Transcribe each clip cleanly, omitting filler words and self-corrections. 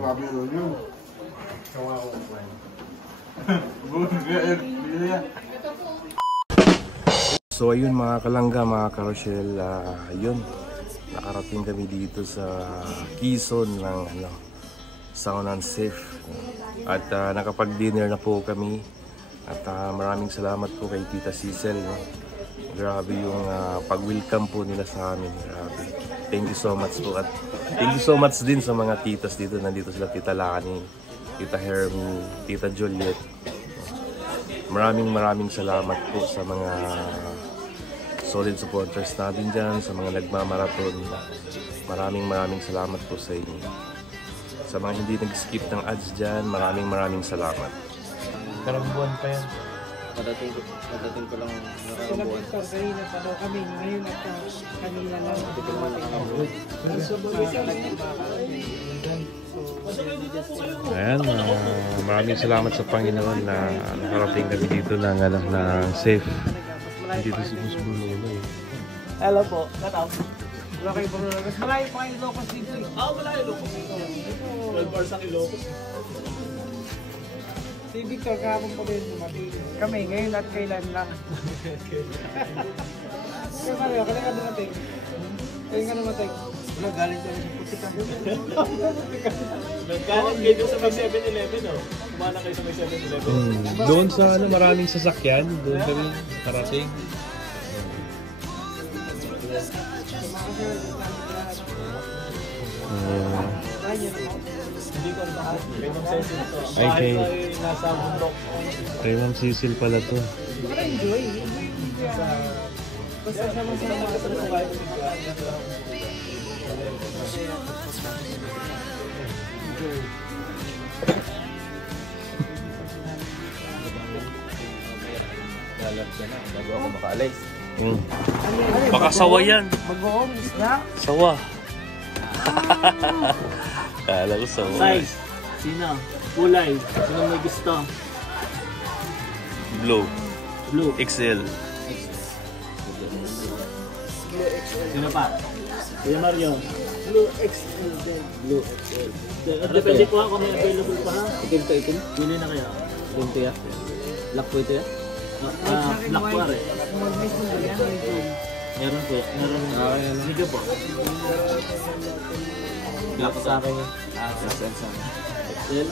Grabe yun. Kawa ko po. So ayun mga kalangga, mga karosyel, yun, nakarating kami dito sa Quezon ng Sound and Safe. At nakapag-dinner na po kami. At maraming salamat po kay Tita Cecil. Grabe yung pag-welcome po nila sa amin. Grabe. Thank you so much po. At thank you so much din sa mga titas dito. Nandito sila, Tita Lani, Tita Hermie, Tita Juliet. Maraming salamat po sa mga solid supporters natin dyan, sa mga nagmamarathon. Maraming salamat po sa inyo. Sa mga hindi nag-skip ng ads dyan, maraming salamat. Karang buwan pa yan. Padating ko lang nakakambuhan. Sila kanina pa daw kami, ngayon at kanina lang Ayan, maraming salamat sa Panginoon na nakarating kami dito ng safe. Dito si Boss Bruno. Hello po, kataw. Wala kayo Bruno. Mas malayo pa kayo Ilocos dito eh. Malayo Ilocos dito. 12 hours ang Ilocos. Si Victor kahapon po din dumating. Kami ngayon at kailan lang. Kaya Mario, kailan ka dumating? Kailan ka dumating? Wala, galing tayo sa putikan. Nagkaroon kayo sa may 7-Eleven, oh. Kumana kayo sa may 7-Eleven. Doon sa maraming sasakyan, doon kami parating. Hindi ko alam. Kay Ma'am Cecil to. Ay, kay nasa bundok. kay Ma'am Cecil pala to. Para enjoy. Basta sama-sama ka sa bahay. Lalabs yan na, bago ako makaalis. Baka sawa yan. Mag-home isda. Sawa. Kala ko sawa. Size. Sino? Kulay. Sino may gusto? Blue. Blue. XL. Sino pa? Sino Mario? Blue XL din. Blue XL. Depende po ako may available pa ha. Itim. Pili na kaya. Itim to ya. Black po ito ya. Black pare. Mag-miss mo yan. Meron po. Meron. Sige po. Black sa akin yun. XL sa akin. XL.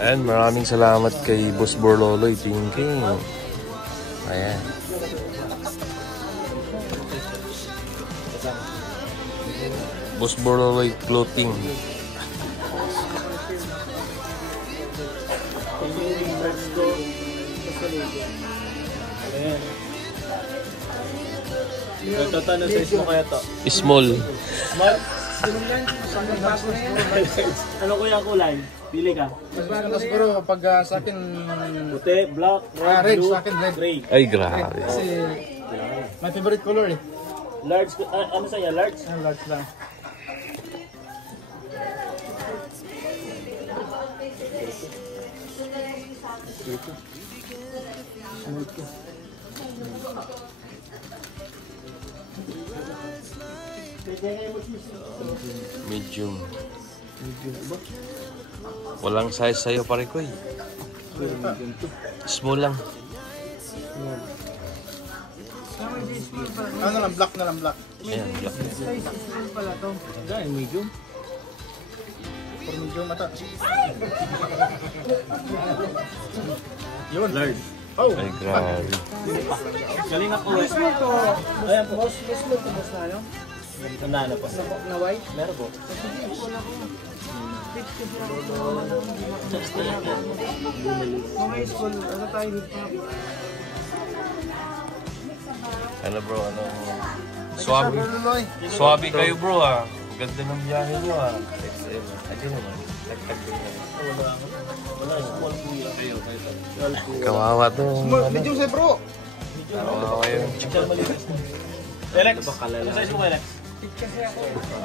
Ayan, maraming salamat kay Boss Borloloy Thinking. Ayan. Boss Borloloy Clothing. Ayan. Ito tanong size mo kaya to? Small. Small? Ano kuya kulay? Pili ka. Mas bro, pag sa akin, Puti, black, red, red, blue, sa akin red. gray. Ay, grabe. Kasi my favorite color eh. Large, ano sa'yo? Large? Ang large lang. Medium. Walang size sa'yo pare ko eh. Small lang. Ano lang, black na lang, black. Ayan, black. Size small pala to. Dahil medium. For medyo mata. Yun. Large. Oh! Ay, grabe. Galing ako. Miss mo to. Ayan po. Miss mo to, mas na ano? Tanda na po. Na white? Meron po. Mga school, ano tayo dito? Ano bro, ano? Swabe kayo bro ah. Ganda ng biyahe nyo ah. XL. Ayun naman. Nagtag din naman. Wala, small po yan. Kawawa to. Medyo sa bro! Kawawa yun. Alex, ano size mo Alex?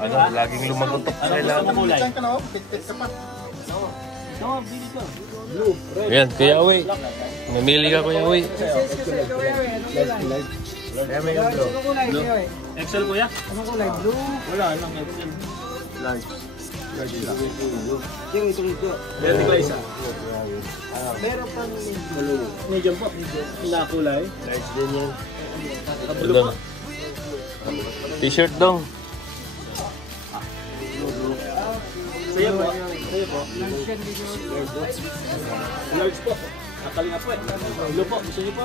Ano, laging lumagutok sa kailangan. Ano kulay? Saan ka na oh? Pit-pit ka pa. No, bili ka. Blue, red. Ayan, Kuya Awi. Namili ka Kuya Awi. Size kasi ikaw yan eh. Anong kulay? Anong kulay sa'yo eh? XL kuya? Anong kulay? Blue? Wala, anong XL? Large. Yung ito nito. Vertical isa. Meron pang Medium po. Na kulay. Large din yan. Ito na. T-shirt dong. Sa'yo po. Sa'yo po. Large po. Kakalinga po eh. Blue po. Gusto niyo po.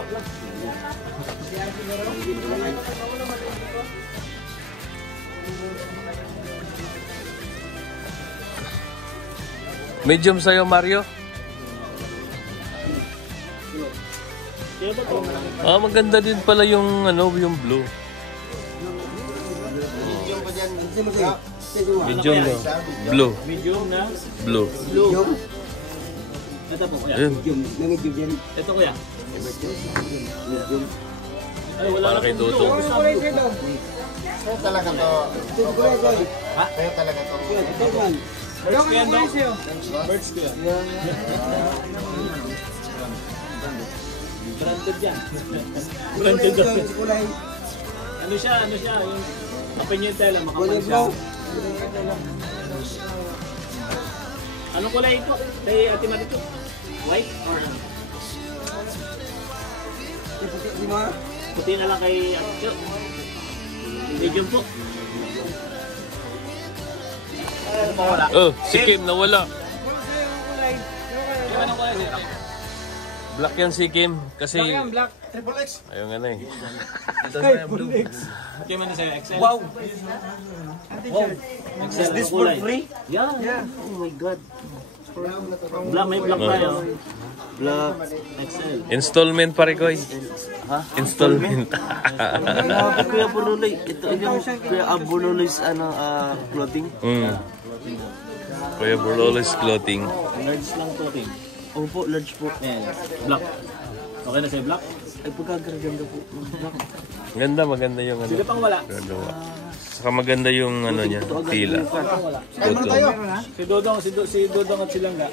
Medium sa'yo, Mario. Sa'yo po po. Ah, maganda din pala yung ano, yung blue. Medium no. Blue. Medium na. Blue. Blue. Ito po kuya. Ayun. Ito kuya. Ay, wala Para na kay pong Dodo. blue. Gusto ang blue. Sa'yo talaga to. Ha? Sa'yo talaga to. Birds ko yan daw. Birds ko yan. Branded yan. Branded yan. Ano siya? Yung apin yung tela, makapal siya. Anong kulay po? Kay Ate Marito? White or ano? Puti na lang kay Ate Cho. Medium po. Ano pa wala? Oh, si Kim nawala. Yung anong kulay nito? Black yan si Kim kasi black. Triple X. ayun nga na eh. Kim ano sa'yo? XL? Wow! Wow! XL. Is this for kulay. free? Yeah. Oh my God. Black, may black tayo. Black. XL. Installment pare ko eh. Ha? Installment. Grabe Kuya Buruloy. Ito yung Kuya Buruloy's clothing. Kuya Burlolis Clothing. Large lang to, Kim. Opo, large po. Ayan. Black. Okay na sa'yo, black? Ay, pagkaganda po. Black. Maganda yung ano. Sino pang wala? Gagawa. Saka maganda yung ano niya, tila. Kain muna tayo. Si Dodong at si Langga.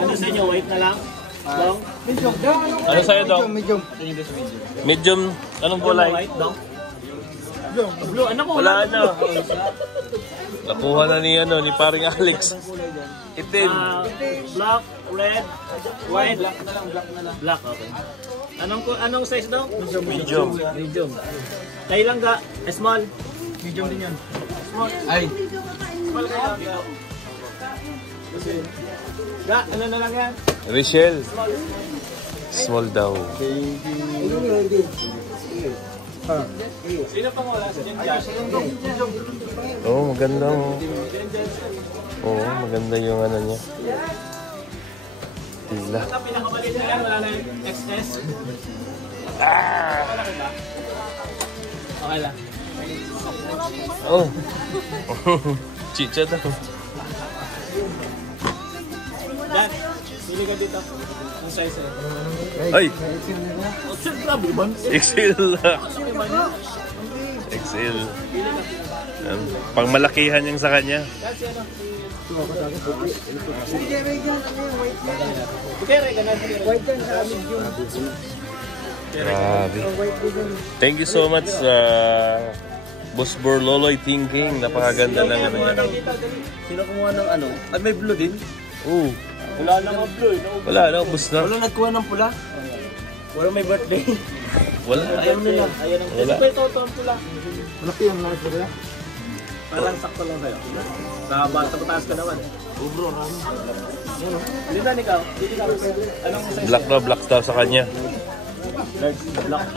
Ano sa inyo? White na lang? Dong? Ano sa'yo, Dong? Medium. Medium, anong kulay? White, Dong? Blue. Ano ko? Wala na. Nakuha na ni paring Alex. Itim. Black, red, white. Black na lang. Black, okay. Anong size daw? Medium. Medium. Kay Langga, small. Medium din yan. Small. Ay. Small kayo. Ga, ano na lang yan? Richelle. Small daw. Sino pang wala sa dyan? Oh, maganda oh. Oo, maganda yung ano niya. Tila. Ang pinakamalit na yan, wala na yung XS. Okay lang. Oh. Chicha daw. Dan, pili ka dito. Ang size eh. Ay! Oh, sir, grabe man. XL. XL. Pangmalakihan yung sa kanya. Kasi ano? Kere ka na. White yan sa medium. Grabe. Thank you so much Boss Borloloy Thinking. Napakaganda ng ano niya. Sino kumuha ng ano? Ay, may blue din? Oo. Wala na nga blue. Wala, naubos na. Wala nagkuha ng pula? Wala may birthday. Wala. Ayaw nila. Ayaw ng Wala. ito ang pula. Malaki yung lakas ko kaya. Parang sakto lang sa'yo. Sa pataas ka naman. Bro, rami. Lindan ikaw. Hindi ka. Anong size? Black na black daw sa kanya. Large. Black.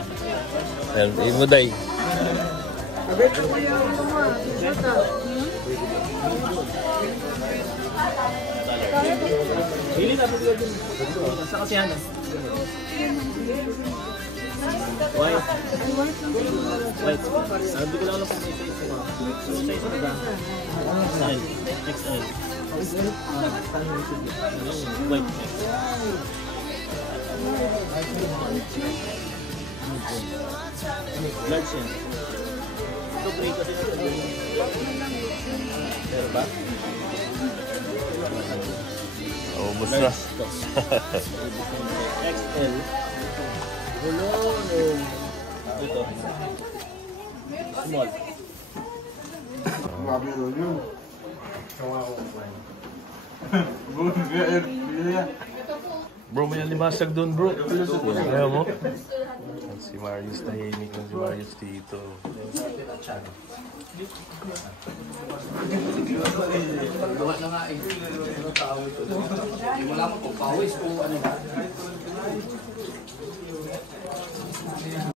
Ayan, imuday. Pili na. Pili din. Basta kasihan na. White. White. Sabi ko lang lang kung size ko ba? Size. XL. White. Large yan. Ito gray kasi na ito. Pero ba? Ubus na. XL. Ito. Small. Bro, may alimasag doon, bro. Kaya mo? Si Marius tahimik lang si Marius dito. Wala mo kung pawis o ano.